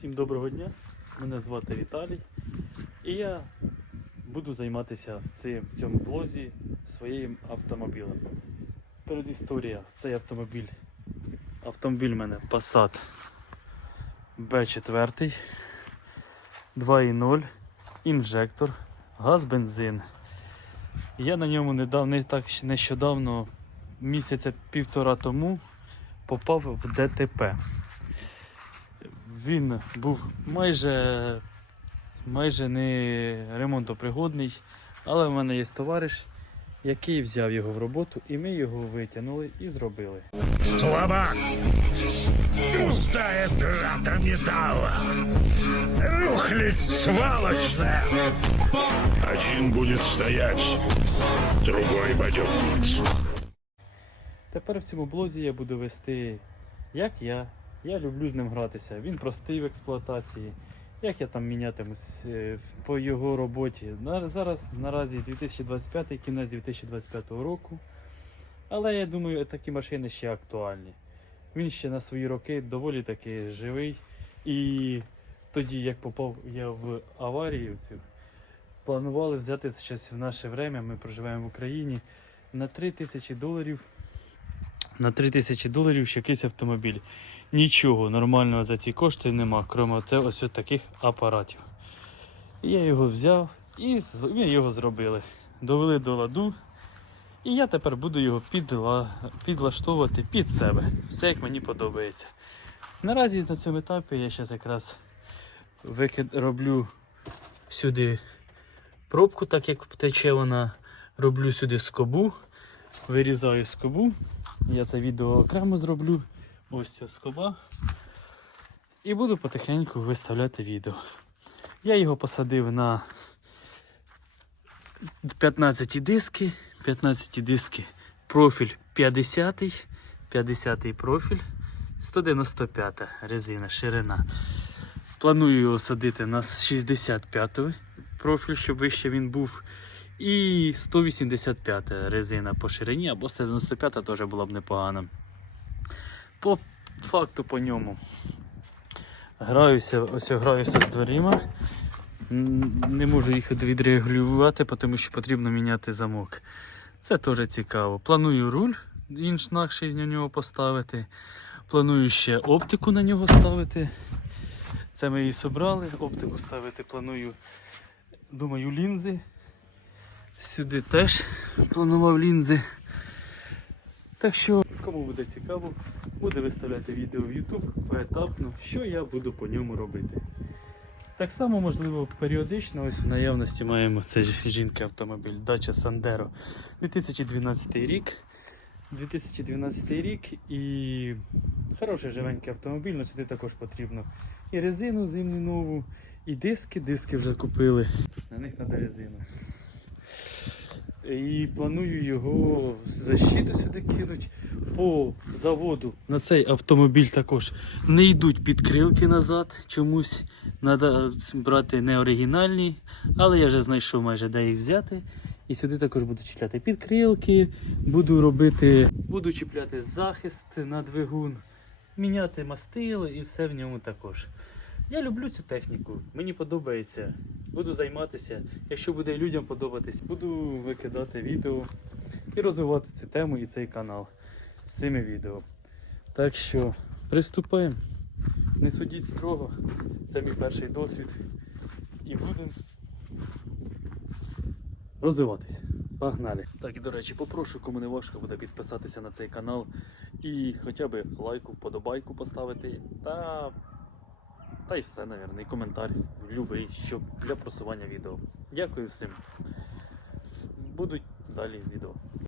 Всім доброго дня. Мене звати Віталій. І я буду займатися в цьому блозі своїм автомобілем. Передісторія. Цей автомобіль. Автомобіль в мене Passat B4 2.0, інжектор, газ, бензин. Я на ньому недавно, не так нещодавно, місяця півтора тому, попав в ДТП. Він був майже, майже не ремонтопригодний, але в мене є товариш, який взяв його в роботу, і ми його витягнули і зробили. Слабак! Пустая трата металла! Рухлить сволочная! Один будет стоять, другой пойдет вниз. Тепер в цьому блозі я буду вести, як я. Я люблю з ним гратися. Він простий в експлуатації. Як я там мінятимусь е, по його роботі. Зараз наразі 2025, кінець 2025 року. Але я думаю, такі машини ще актуальні. Він ще на свої роки доволі таки живий. І тоді, як попав я в аварію цю, планували взяти щось в наше время. Ми проживаємо в Україні на 3 тисячі доларів. На 3 тисячі доларів ще якийсь автомобіль. Нічого нормального за ці кошти нема, крім ось таких апаратів. Я його взяв і ми його зробили. Довели до ладу. І я тепер буду його підла... підлаштовувати під себе. Все як мені подобається. Наразі на цьому етапі я зараз якраз викид... роблю сюди пробку, так як тече вона. Роблю сюди скобу, вирізаю скобу. Я це відео окремо зроблю. Ось ця скоба. І буду потихеньку виставляти відео. Я його посадив на 15 диски. 15 диски. Профіль 50, 50 профіль, 195 резина, ширина. Планую його садити на 65 профіль, щоб вище він був. І 185 резина по ширині, або 195 теж була б непогана. По факту по ньому. Граюся, ось я граюся з дверима. Не можу їх відрегулювати, тому що потрібно міняти замок. Це теж цікаво. Планую руль інакший на нього поставити. Планую ще оптику на нього ставити. Це ми її собрали. Оптику ставити планую, думаю, лінзи. Сюди теж планував лінзи. Так що, кому буде цікаво, буде виставляти відео в YouTube поетапно, що я буду по ньому робити. Так само, можливо, періодично, ось в наявності маємо це жінки автомобіль Dacia Sandero 2012 рік. 2012 рік і хороший живенький автомобіль, але сюди також потрібно і резину зимню нову, і диски, диски вже купили. На них треба резину. І планую його защиту сюди кинуть. По заводу на цей автомобіль також не йдуть підкрилки назад. Чомусь треба брати не оригінальні, але я вже знайшов майже де їх взяти. І сюди також буду чіпляти підкрилки, буду робити, буду чіпляти захист на двигун, міняти мастило і все в ньому також. Я люблю цю техніку, мені подобається. Буду займатися. Якщо буде людям подобатись, буду викидати відео і розвивати цю тему і цей канал з цими відео. Так що приступаємо. Не судіть строго, це мій перший досвід. І будемо розвиватися. Погнали! Так, і до речі, попрошу, кому не важко буде підписатися на цей канал і хоча б лайку, вподобайку поставити та та й все, мабуть, коментар любий, щоб для просування відео. Дякую всім. Будуть далі відео.